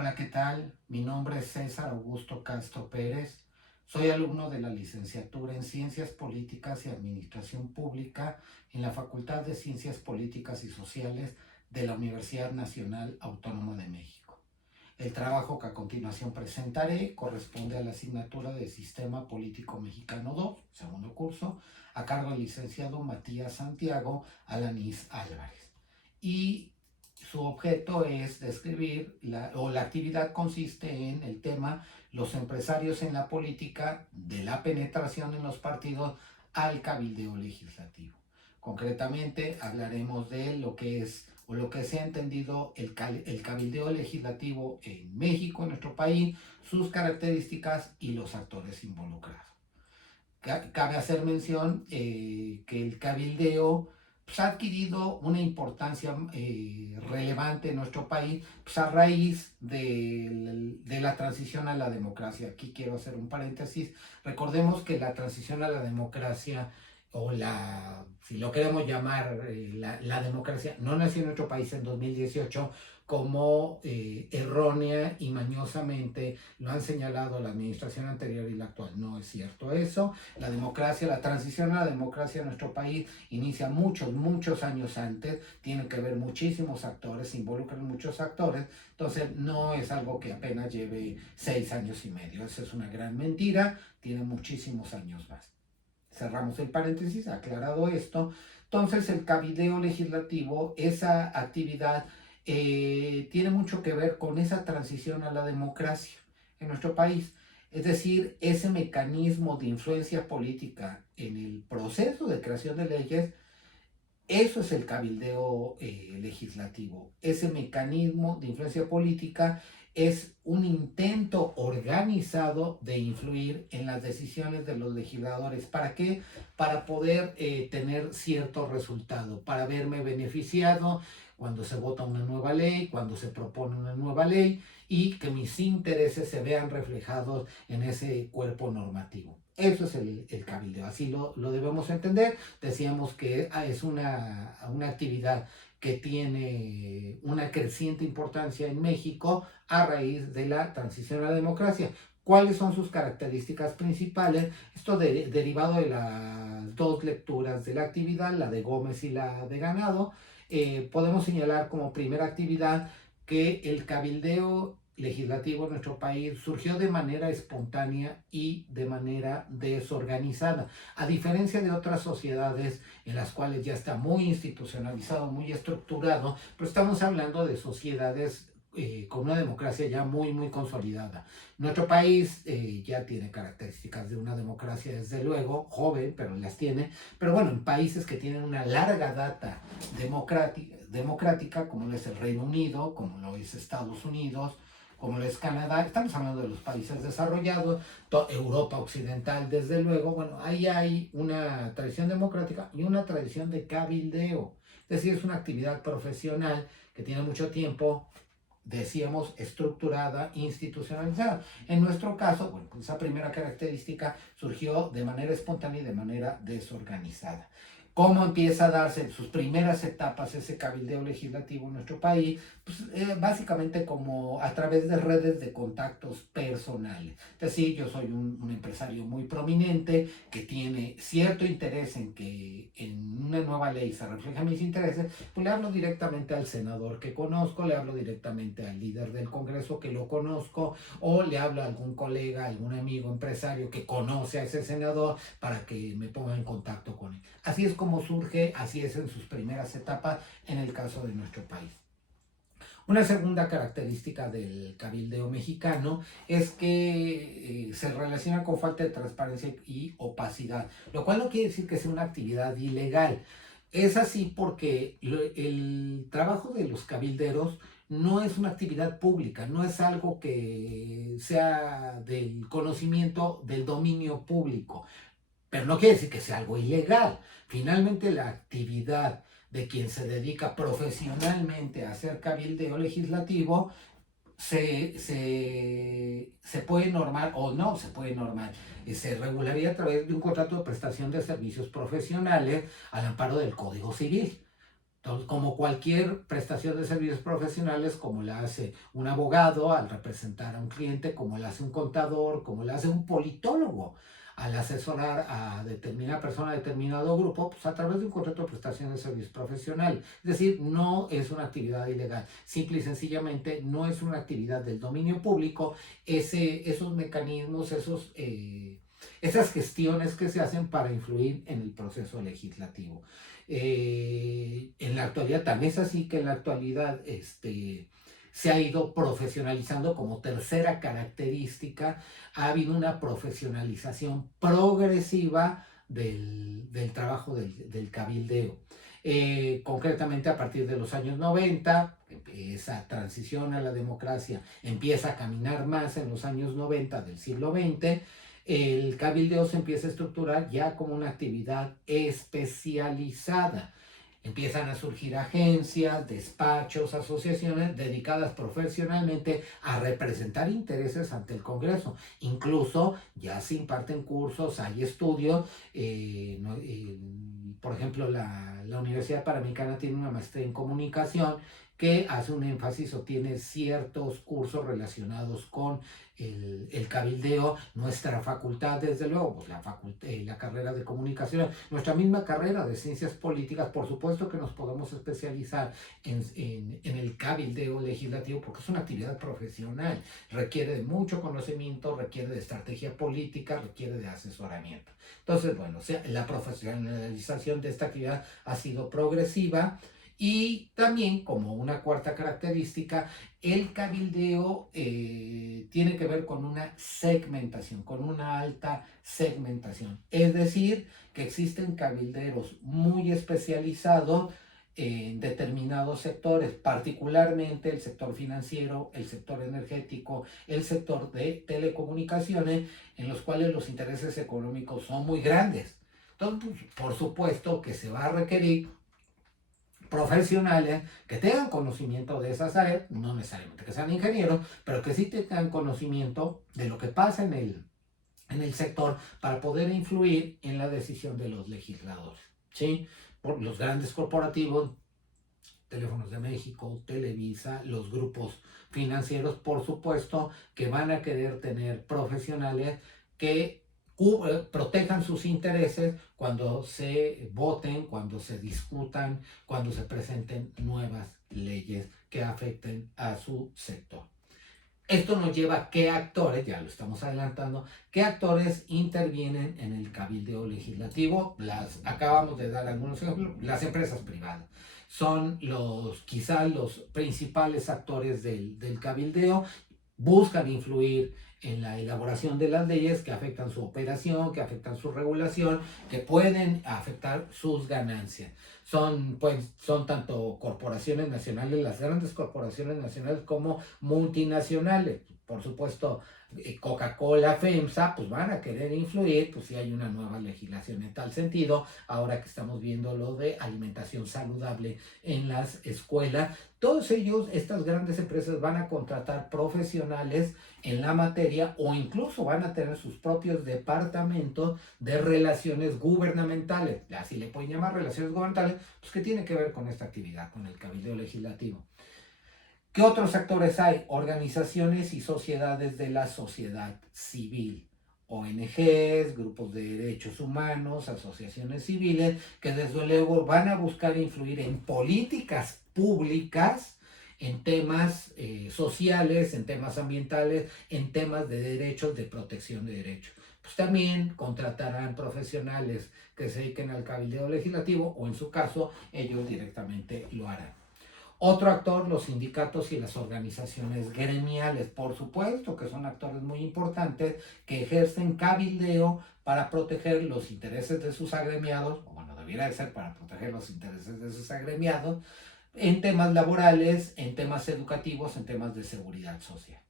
Hola, ¿qué tal? Mi nombre es César Augusto Castro Pérez. Soy alumno de la licenciatura en Ciencias Políticas y Administración Pública en la Facultad de Ciencias Políticas y Sociales de la Universidad Nacional Autónoma de México. El trabajo que a continuación presentaré corresponde a la asignatura de Sistema Político Mexicano 2, segundo curso, a cargo del licenciado Matías Santiago Alanís Álvarez. Y su objeto es describir, la actividad consiste en el tema los empresarios en la política, de la penetración en los partidos al cabildeo legislativo. Concretamente hablaremos de lo que es o lo que se ha entendido el cabildeo legislativo en México, en nuestro país, sus características y los actores involucrados. Cabe hacer mención que el cabildeo pues, ha adquirido una importancia relevante en nuestro país pues, a raíz de la transición a la democracia. Aquí quiero hacer un paréntesis. Recordemos que la transición a la democracia o si lo queremos llamar la democracia, no nació en nuestro país en 2018 como errónea y mañosamente lo han señalado la administración anterior y la actual. No es cierto eso. La democracia, la transición a la democracia en nuestro país inicia muchos años antes, tiene que ver muchísimos actores, se involucran muchos actores, entonces no es algo que apenas lleve 6 años y medio, eso es una gran mentira, tiene muchísimos años más. Cerramos el paréntesis, aclarado esto. Entonces el cabildeo legislativo, esa actividad tiene mucho que ver con esa transición a la democracia en nuestro país. Es decir, ese mecanismo de influencia política en el proceso de creación de leyes, eso es el cabildeo legislativo. Ese mecanismo de influencia política es un intento organizado de influir en las decisiones de los legisladores. ¿Para qué? Para poder tener cierto resultado, para verme beneficiado cuando se vota una nueva ley, cuando se propone una nueva ley y que mis intereses se vean reflejados en ese cuerpo normativo. Eso es el cabildeo, así lo debemos entender. Decíamos que es una actividad que tiene una creciente importancia en México a raíz de la transición a la democracia. ¿Cuáles son sus características principales? Esto derivado de las dos lecturas de la actividad, la de Gómez y la de Ganado, podemos señalar como primera actividad que el cabildeo legislativo en nuestro país surgió de manera espontánea y de manera desorganizada, a diferencia de otras sociedades en las cuales ya está muy institucionalizado, muy estructurado, pero estamos hablando de sociedades con una democracia ya muy consolidada. Nuestro país ya tiene características de una democracia, desde luego, joven, pero las tiene, pero bueno, en países que tienen una larga data democrática como lo es el Reino Unido, como lo es Estados Unidos, como lo es Canadá, estamos hablando de los países desarrollados, Europa Occidental, desde luego, bueno, ahí hay una tradición democrática y una tradición de cabildeo, es decir, es una actividad profesional que tiene mucho tiempo, decíamos, estructurada, institucionalizada. En nuestro caso, bueno, pues esa primera característica surgió de manera espontánea y de manera desorganizada. ¿Cómo empieza a darse sus primeras etapas ese cabildeo legislativo en nuestro país? Pues, básicamente como a través de redes de contactos personales. Es decir, yo soy un empresario muy prominente que tiene cierto interés en que en una nueva ley se reflejen mis intereses, pues le hablo directamente al senador que conozco, le hablo directamente al líder del Congreso que lo conozco, o le hablo a algún colega, algún amigo empresario que conoce a ese senador para que me ponga en contacto con él. Así es como surge, así es en sus primeras etapas en el caso de nuestro país. Una segunda característica del cabildeo mexicano es que se relaciona con falta de transparencia y opacidad, lo cual no quiere decir que sea una actividad ilegal. Es así porque el trabajo de los cabilderos no es una actividad pública, no es algo que sea del conocimiento del dominio público, pero no quiere decir que sea algo ilegal. Finalmente, la actividad de quien se dedica profesionalmente a hacer cabildeo legislativo se puede normar o no se puede normar. Se regularía a través de un contrato de prestación de servicios profesionales al amparo del Código Civil. Entonces, como cualquier prestación de servicios profesionales, como la hace un abogado al representar a un cliente, como la hace un contador, como la hace un politólogo al asesorar a determinada persona, a determinado grupo, pues a través de un contrato de prestación de servicios profesional. Es decir, no es una actividad ilegal, simple y sencillamente no es una actividad del dominio público. Esos mecanismos, esas gestiones que se hacen para influir en el proceso legislativo. En la actualidad, tan es así que en la actualidad se ha ido profesionalizando como tercera característica, ha habido una profesionalización progresiva del trabajo del cabildeo. Concretamente a partir de los años 90, esa transición a la democracia empieza a caminar más en los años 90 del siglo XX. El cabildeo se empieza a estructurar ya como una actividad especializada. Empiezan a surgir agencias, despachos, asociaciones dedicadas profesionalmente a representar intereses ante el Congreso. Incluso ya se imparten cursos, hay estudios. Por ejemplo, la Universidad Panamericana tiene una maestría en comunicación que hace un énfasis o tiene ciertos cursos relacionados con el cabildeo. Nuestra facultad, desde luego, pues la carrera de comunicación, nuestra misma carrera de ciencias políticas, por supuesto que nos podemos especializar en el cabildeo legislativo porque es una actividad profesional, requiere de mucho conocimiento, requiere de estrategia política, requiere de asesoramiento. Entonces, bueno, o sea, la profesionalización de esta actividad ha sido progresiva. Y también, como una cuarta característica, el cabildeo tiene que ver con una segmentación, con una alta segmentación. Es decir, que existen cabilderos muy especializados en determinados sectores, particularmente el sector financiero, el sector energético, el sector de telecomunicaciones, en los cuales los intereses económicos son muy grandes. Entonces, pues, por supuesto que se va a requerir profesionales que tengan conocimiento de esas áreas, no necesariamente que sean ingenieros, pero que sí tengan conocimiento de lo que pasa en el sector para poder influir en la decisión de los legisladores. ¿Sí? Por los grandes corporativos, Teléfonos de México, Televisa, los grupos financieros, por supuesto, que van a querer tener profesionales que protejan sus intereses cuando se voten, cuando se discutan, cuando se presenten nuevas leyes que afecten a su sector. Esto nos lleva a qué actores, ya lo estamos adelantando, qué actores intervienen en el cabildeo legislativo. Acabamos de dar algunos ejemplos. Las empresas privadas son quizás los principales actores del cabildeo. Buscan influir en la elaboración de las leyes que afectan su operación, que afectan su regulación, que pueden afectar sus ganancias. Son tanto corporaciones nacionales, las grandes corporaciones nacionales, como multinacionales. Por supuesto, Coca-Cola, FEMSA, pues van a querer influir, pues si hay una nueva legislación en tal sentido, ahora que estamos viendo lo de alimentación saludable en las escuelas. Todos ellos, estas grandes empresas, van a contratar profesionales en la materia o incluso van a tener sus propios departamentos de relaciones gubernamentales, así le pueden llamar relaciones gubernamentales, pues que tiene que ver con esta actividad, con el cabildeo legislativo. ¿Qué otros actores hay? Organizaciones y sociedades de la sociedad civil, ONGs, grupos de derechos humanos, asociaciones civiles, que desde luego van a buscar influir en políticas públicas, en temas sociales, en temas ambientales, en temas de derechos, de protección de derechos. Pues también contratarán profesionales que se dediquen al cabildeo legislativo o en su caso ellos directamente lo harán. Otro actor, los sindicatos y las organizaciones gremiales, por supuesto que son actores muy importantes que ejercen cabildeo para proteger los intereses de sus agremiados, o bueno, debiera de ser para proteger los intereses de sus agremiados, en temas laborales, en temas educativos, en temas de seguridad social.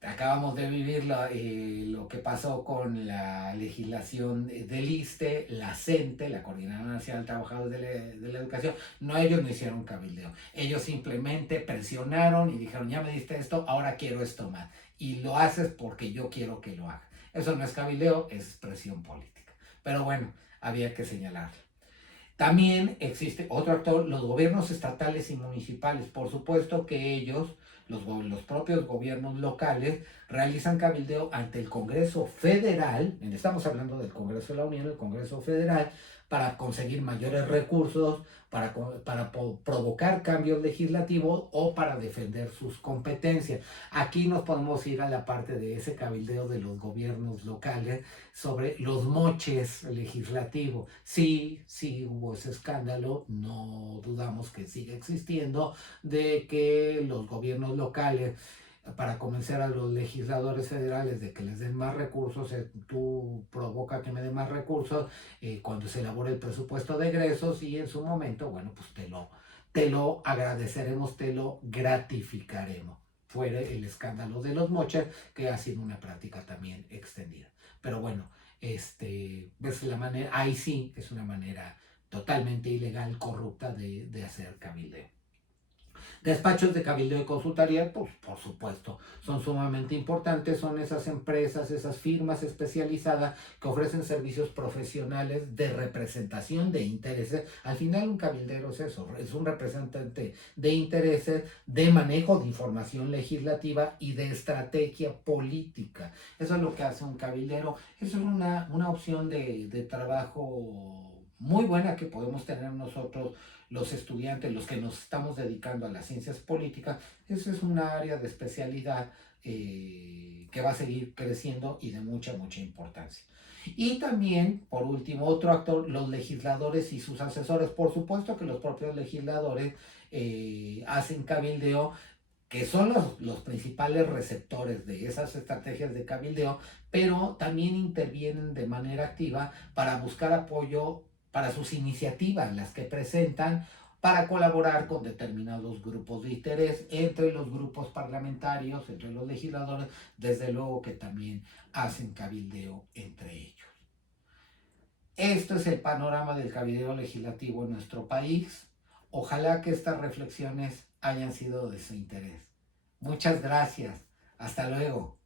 Acabamos de vivir lo que pasó con la legislación del ISSSTE, la CENTE, la Coordinadora Nacional de Trabajadores de la Educación. No, ellos no hicieron cabildeo. Ellos simplemente presionaron y dijeron, ya me diste esto, ahora quiero esto más. Y lo haces porque yo quiero que lo haga. Eso no es cabildeo, es presión política. Pero bueno, había que señalarlo. También existe otro actor, los gobiernos estatales y municipales. Por supuesto que ellos, los propios gobiernos locales, realizan cabildeo ante el Congreso Federal, estamos hablando del Congreso de la Unión, el Congreso Federal, para conseguir mayores recursos, para provocar cambios legislativos o para defender sus competencias. Aquí nos podemos ir a la parte de ese cabildeo de los gobiernos locales sobre los moches legislativos. Sí, sí hubo ese escándalo, no dudamos que sigue existiendo, de que los gobiernos locales, para convencer a los legisladores federales de que les den más recursos, tú provoca que me den más recursos cuando se elabore el presupuesto de egresos y en su momento, bueno, pues te lo agradeceremos, te lo gratificaremos. Fue el escándalo de los moches, que ha sido una práctica también extendida. Pero bueno, ves la manera, ahí sí es una manera totalmente ilegal, corrupta de hacer cabildeo. Despachos de cabildeo y consultoría, pues por supuesto, son sumamente importantes, son esas empresas, esas firmas especializadas que ofrecen servicios profesionales de representación de intereses. Al final un cabildero es eso, es un representante de intereses, de manejo de información legislativa y de estrategia política. Eso es lo que hace un cabildero. Eso es una opción de trabajo muy buena que podemos tener nosotros los estudiantes, los que nos estamos dedicando a las ciencias políticas. Eso es una área de especialidad que va a seguir creciendo y de mucha, mucha importancia. Y también, por último, otro actor, los legisladores y sus asesores. Por supuesto que los propios legisladores hacen cabildeo, que son los principales receptores de esas estrategias de cabildeo, pero también intervienen de manera activa para buscar apoyo para sus iniciativas, las que presentan, para colaborar con determinados grupos de interés, entre los grupos parlamentarios, entre los legisladores, desde luego que también hacen cabildeo entre ellos. Esto es el panorama del cabildeo legislativo en nuestro país. Ojalá que estas reflexiones hayan sido de su interés. Muchas gracias. Hasta luego.